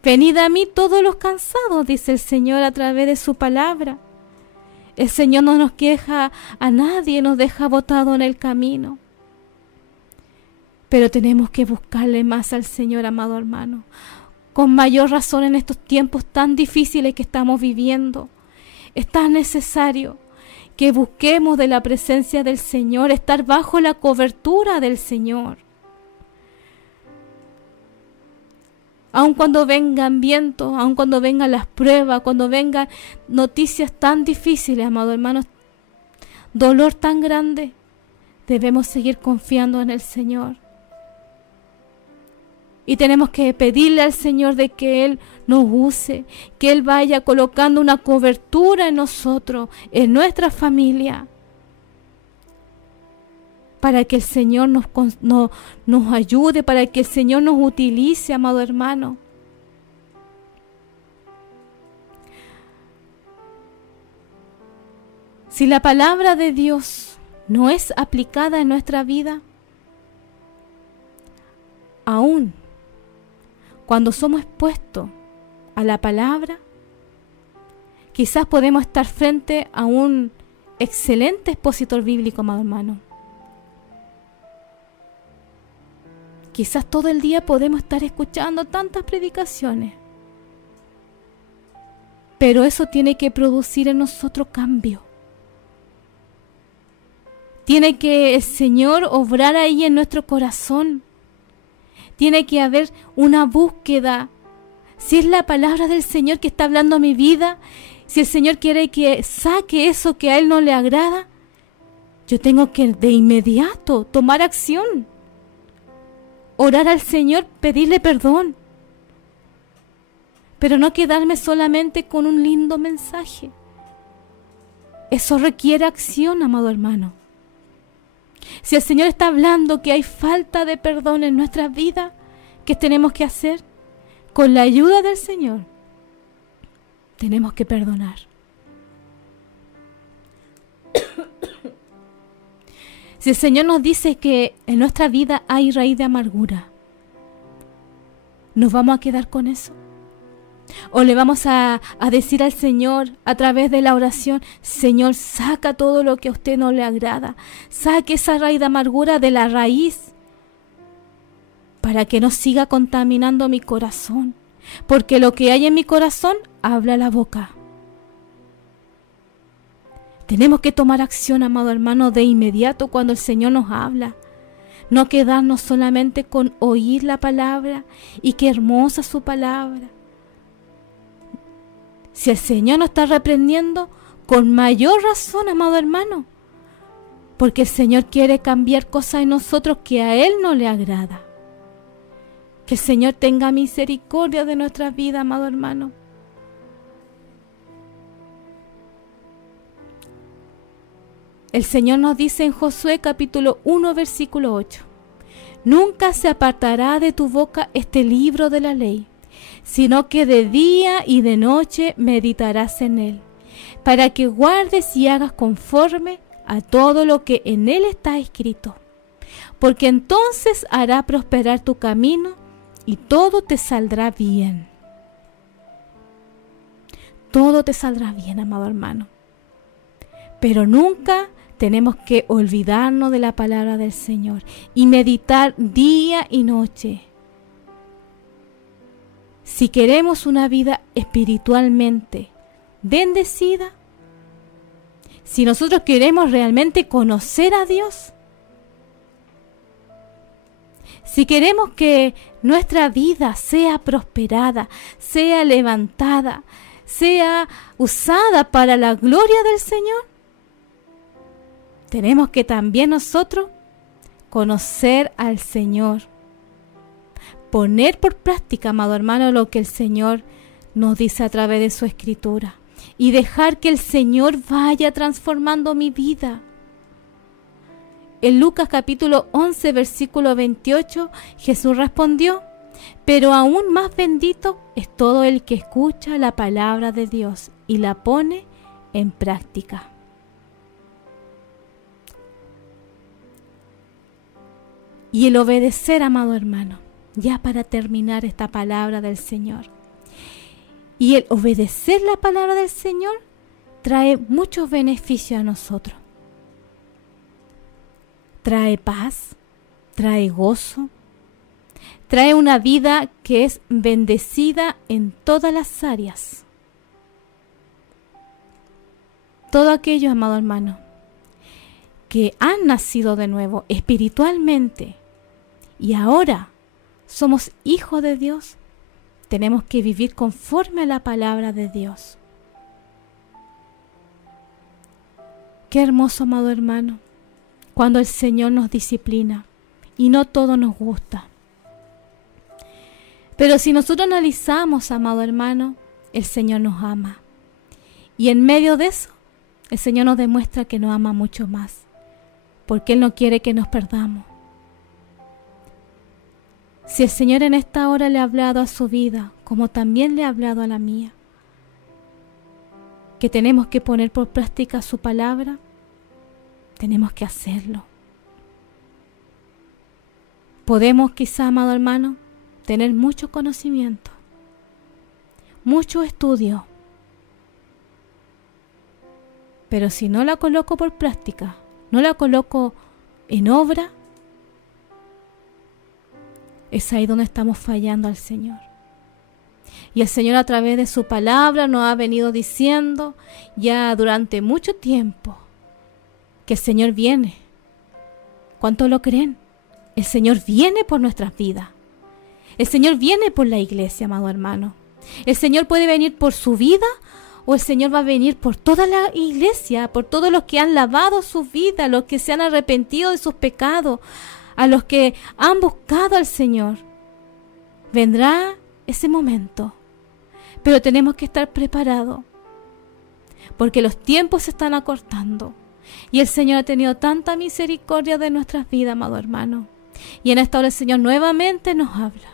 Venid a mí todos los cansados, dice el Señor a través de su palabra. El Señor no nos queja a nadie, nos deja botado en el camino. Pero tenemos que buscarle más al Señor, amado hermano, con mayor razón en estos tiempos tan difíciles que estamos viviendo. Es tan necesario que busquemos de la presencia del Señor, estar bajo la cobertura del Señor. Aun cuando vengan vientos, aun cuando vengan las pruebas, cuando vengan noticias tan difíciles, amado hermano, dolor tan grande, debemos seguir confiando en el Señor. Y tenemos que pedirle al Señor de que Él nos use, que Él vaya colocando una cobertura en nosotros, en nuestra familia, para que el Señor nos ayude, para que el Señor nos utilice, amado hermano. Si la palabra de Dios no es aplicada en nuestra vida, aún cuando somos expuestos a la palabra, quizás podemos estar frente a un excelente expositor bíblico, amado hermano. Quizás todo el día podemos estar escuchando tantas predicaciones, pero eso tiene que producir en nosotros cambio. Tiene que el Señor obrar ahí en nuestro corazón. Tiene que haber una búsqueda. Si es la palabra del Señor que está hablando a mi vida, si el Señor quiere que saque eso que a Él no le agrada, yo tengo que de inmediato tomar acción. Orar al Señor, pedirle perdón. Pero no quedarme solamente con un lindo mensaje. Eso requiere acción, amado hermano. Si el Señor está hablando que hay falta de perdón en nuestras vidas, ¿qué tenemos que hacer? Con la ayuda del Señor, tenemos que perdonar. Si el Señor nos dice que en nuestra vida hay raíz de amargura, ¿nos vamos a quedar con eso? ¿O le vamos a decir al Señor a través de la oración: Señor, saca todo lo que a usted no le agrada, saque esa raíz de amargura de la raíz, para que no siga contaminando mi corazón? Porque lo que hay en mi corazón habla la boca. Tenemos que tomar acción, amado hermano, de inmediato cuando el Señor nos habla. No quedarnos solamente con oír la palabra y qué hermosa su palabra. Si el Señor nos está reprendiendo, con mayor razón, amado hermano, porque el Señor quiere cambiar cosas en nosotros que a Él no le agrada. Que el Señor tenga misericordia de nuestras vidas, amado hermano. El Señor nos dice en Josué capítulo 1, versículo 8: Nunca se apartará de tu boca este libro de la ley, sino que de día y de noche meditarás en él, para que guardes y hagas conforme a todo lo que en él está escrito. Porque entonces hará prosperar tu camino y todo te saldrá bien. Todo te saldrá bien, amado hermano. Pero nunca tenemos que olvidarnos de la palabra del Señor y meditar día y noche. Si queremos una vida espiritualmente bendecida, si nosotros queremos realmente conocer a Dios, si queremos que nuestra vida sea prosperada, sea levantada, sea usada para la gloria del Señor, tenemos que también nosotros conocer al Señor. Poner por práctica, amado hermano, lo que el Señor nos dice a través de su Escritura. Y dejar que el Señor vaya transformando mi vida. En Lucas capítulo 11, versículo 28, Jesús respondió: Pero aún más bendito es todo el que escucha la palabra de Dios y la pone en práctica. Y el obedecer, amado hermano, ya para terminar esta palabra del Señor. Y el obedecer la palabra del Señor trae muchos beneficios a nosotros. Trae paz, trae gozo, trae una vida que es bendecida en todas las áreas. Todo aquello, amado hermano, que han nacido de nuevo espiritualmente y ahora somos hijos de Dios, tenemos que vivir conforme a la palabra de Dios. Qué hermoso, amado hermano, cuando el Señor nos disciplina y no todo nos gusta. Pero si nosotros analizamos, amado hermano, el Señor nos ama. Y en medio de eso, el Señor nos demuestra que nos ama mucho más, porque Él no quiere que nos perdamos. Si el Señor en esta hora le ha hablado a su vida, como también le ha hablado a la mía, que tenemos que poner por práctica su palabra, tenemos que hacerlo. Podemos quizá, amado hermano, tener mucho conocimiento, mucho estudio, Pero si no la coloco por práctica, no la coloco en obra, es ahí donde estamos fallando al Señor. Y el Señor, a través de su palabra, nos ha venido diciendo ya durante mucho tiempo que el Señor viene. ¿Cuánto lo creen? El Señor viene por nuestras vidas. El Señor viene por la iglesia, amado hermano. El Señor puede venir por su vida, o el Señor va a venir por toda la iglesia, por todos los que han lavado su vida, los que se han arrepentido de sus pecados, a los que han buscado al Señor. Vendrá ese momento, pero tenemos que estar preparados, porque los tiempos se están acortando, y el Señor ha tenido tanta misericordia de nuestras vidas, amado hermano. Y en esta hora el Señor nuevamente nos habla.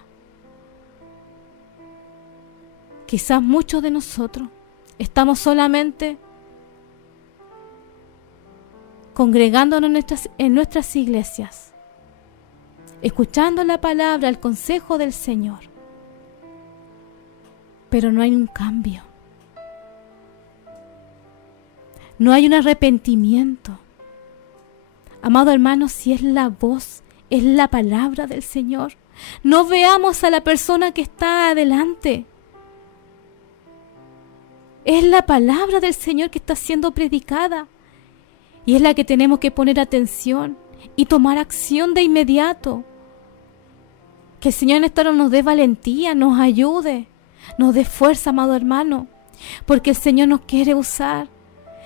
Quizás muchos de nosotros estamos solamente congregándonos en nuestras iglesias, escuchando la palabra, el consejo del Señor, pero no hay un cambio. No hay un arrepentimiento. Amado hermano, si es la voz, es la palabra del Señor, no veamos a la persona que está adelante. Es la palabra del Señor que está siendo predicada, y es la que tenemos que poner atención y tomar acción de inmediato. Que el Señor en esta hora nos dé valentía, nos ayude, nos dé fuerza, amado hermano, porque el Señor nos quiere usar.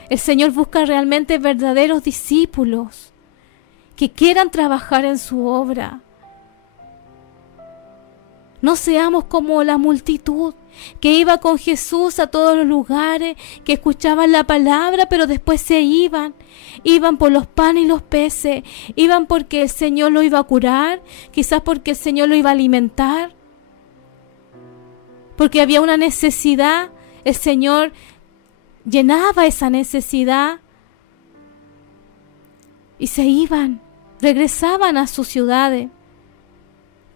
El Señor busca realmente verdaderos discípulos que quieran trabajar en su obra. No seamos como la multitud que iba con Jesús a todos los lugares, que escuchaban la palabra, pero después se iban. Iban por los panes y los peces, iban porque el Señor lo iba a curar, quizás porque el Señor lo iba a alimentar, porque había una necesidad, el Señor llenaba esa necesidad, y se iban, regresaban a sus ciudades,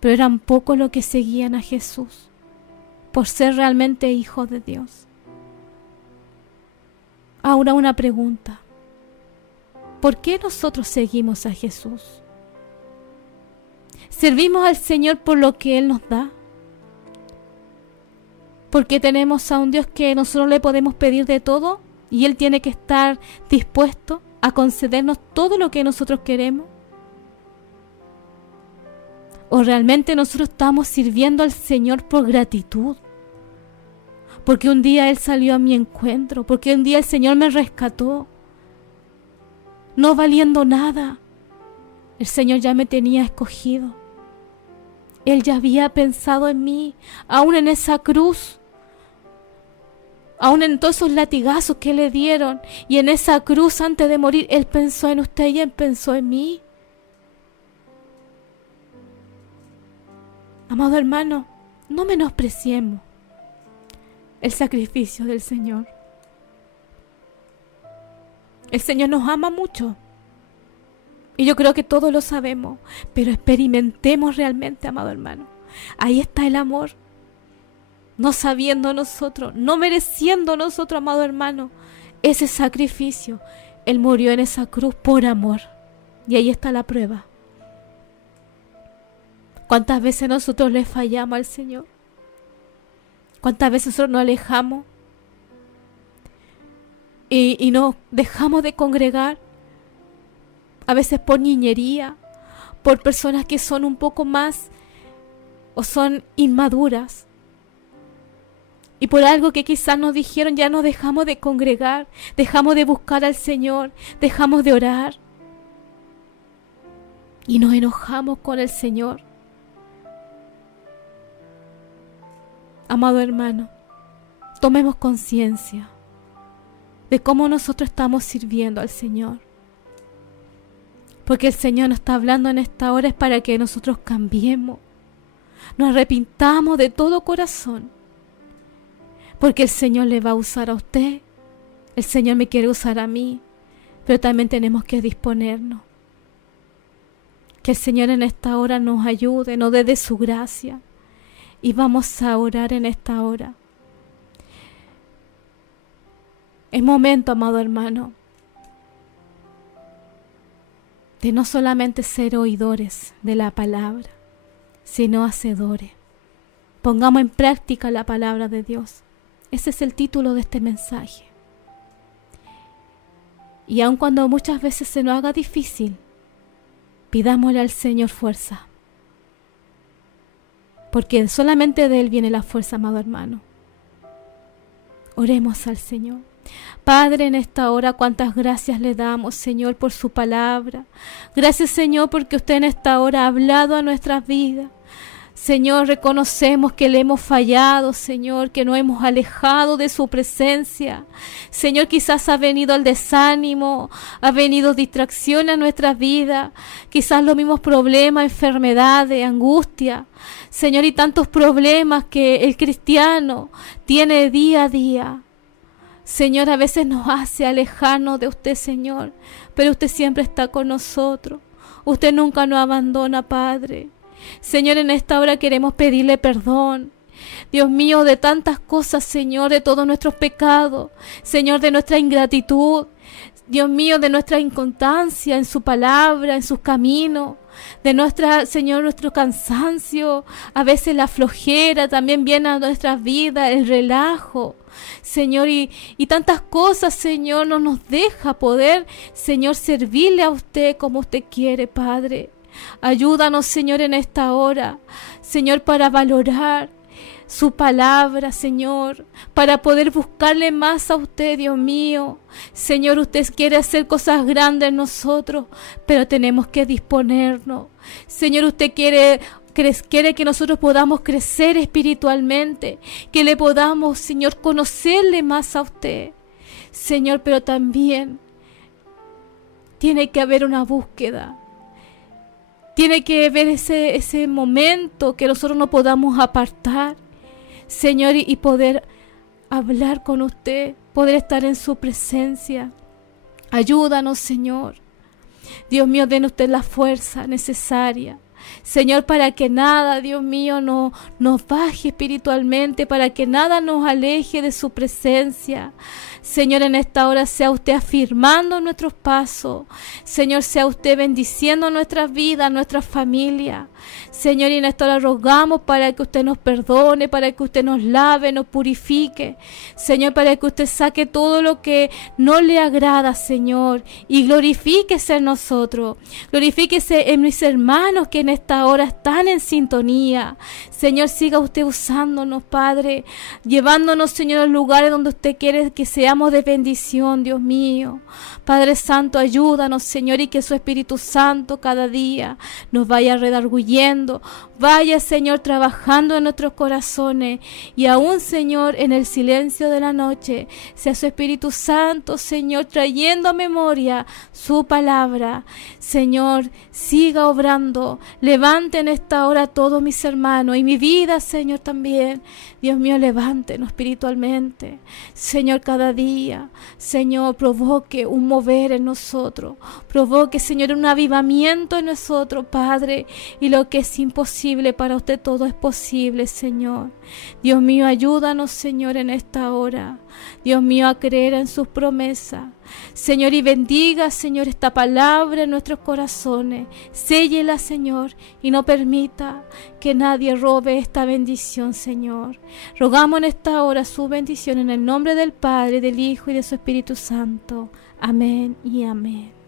pero eran pocos los que seguían a Jesús, por ser realmente hijos de Dios. Ahora una pregunta: ¿por qué nosotros seguimos a Jesús? ¿Servimos al Señor por lo que Él nos da? ¿Porque tenemos a un Dios que nosotros le podemos pedir de todo y Él tiene que estar dispuesto a concedernos todo lo que nosotros queremos? ¿O realmente nosotros estamos sirviendo al Señor por gratitud? Porque un día Él salió a mi encuentro, porque un día el Señor me rescató, no valiendo nada. El Señor ya me tenía escogido. Él ya había pensado en mí, aún en esa cruz, aún en todos esos latigazos que le dieron, y en esa cruz antes de morir, Él pensó en usted y Él pensó en mí. Amado hermano, no menospreciemos el sacrificio del Señor. El Señor nos ama mucho, y yo creo que todos lo sabemos, pero experimentemos realmente, amado hermano. Ahí está el amor, no sabiendo nosotros, no mereciendo nosotros, amado hermano, ese sacrificio. Él murió en esa cruz por amor, y ahí está la prueba. ¿Cuántas veces nosotros le fallamos al Señor? ¿Cuántas veces nosotros nos alejamos y nos dejamos de congregar? A veces por niñería, por personas que son un poco más o son inmaduras. Y por algo que quizás nos dijeron, ya nos dejamos de congregar, dejamos de buscar al Señor, dejamos de orar. Y nos enojamos con el Señor. Amado hermano, tomemos conciencia de cómo nosotros estamos sirviendo al Señor. Porque el Señor nos está hablando en esta hora es para que nosotros cambiemos, nos arrepintamos de todo corazón. Porque el Señor le va a usar a usted, el Señor me quiere usar a mí, pero también tenemos que disponernos. Que el Señor en esta hora nos ayude, nos dé de su gracia. Y vamos a orar en esta hora. Es momento, amado hermano, de no solamente ser oidores de la palabra, sino hacedores. Pongamos en práctica la palabra de Dios. Ese es el título de este mensaje. Y aun cuando muchas veces se nos haga difícil, pidámosle al Señor fuerza, porque solamente de Él viene la fuerza, amado hermano. Oremos al Señor. Padre, en esta hora cuántas gracias le damos, Señor, por su palabra. Gracias, Señor, porque usted en esta hora ha hablado a nuestras vidas. Señor, reconocemos que le hemos fallado, Señor, que nos hemos alejado de su presencia. Señor, quizás ha venido el desánimo, ha venido distracción a nuestras vidas, quizás los mismos problemas, enfermedades, angustia. Señor, y tantos problemas que el cristiano tiene día a día. Señor, a veces nos hace alejarnos de usted, Señor, pero usted siempre está con nosotros. Usted nunca nos abandona, Padre. Señor, en esta hora queremos pedirle perdón, Dios mío, de tantas cosas, Señor, de todos nuestros pecados, Señor, de nuestra ingratitud, Dios mío, de nuestra inconstancia en su palabra, en sus caminos, de nuestra, Señor, nuestro cansancio, a veces la flojera también viene a nuestras vidas, el relajo, Señor, y tantas cosas, Señor, no nos deja poder, Señor, servirle a usted como usted quiere, Padre. Ayúdanos, Señor, en esta hora, Señor, para valorar su palabra, Señor, para poder buscarle más a usted, Dios mío. Señor, usted quiere hacer cosas grandes en nosotros, pero tenemos que disponernos. Señor, usted quiere que nosotros podamos crecer espiritualmente, que le podamos, Señor, conocerle más a usted, Señor, pero también tiene que haber una búsqueda. Tiene que haber ese momento que nosotros no podamos apartar, Señor, y poder hablar con usted, poder estar en su presencia. Ayúdanos, Señor. Dios mío, den usted la fuerza necesaria, Señor, para que nada, Dios mío, nos baje espiritualmente, para que nada nos aleje de su presencia. Señor, en esta hora sea usted afirmando nuestros pasos. Señor, sea usted bendiciendo nuestras vidas, nuestras familias. Señor, y en esta hora rogamos para que usted nos perdone, para que usted nos lave, nos purifique. Señor, para que usted saque todo lo que no le agrada, Señor, y glorifíquese en nosotros. Glorifíquese en mis hermanos que en esta hora están en sintonía. Señor, siga usted usándonos, Padre, llevándonos, Señor, a lugares donde usted quiere que seamos de bendición, Dios mío. Padre Santo, ayúdanos, Señor, y que su Espíritu Santo cada día nos vaya redarguyendo, vaya, Señor, trabajando en nuestros corazones, y aún, Señor, en el silencio de la noche, sea su Espíritu Santo, Señor, trayendo a memoria su palabra. Señor, siga obrando, levante en esta hora a todos mis hermanos y mi vida, Señor, también. Dios mío, levántenos espiritualmente, Señor, cada día. Señor, provoque un mover en nosotros, provoque, Señor, un avivamiento en nosotros, Padre, y lo que es imposible para usted todo es posible, Señor. Dios mío, ayúdanos, Señor, en esta hora, Dios mío, a creer en sus promesas, Señor, y bendiga, Señor, esta palabra en nuestros corazones. Séllela, Señor, y no permita que nadie robe esta bendición, Señor. Rogamos en esta hora su bendición en el nombre del Padre, del Hijo y de su Espíritu Santo. Amén y amén.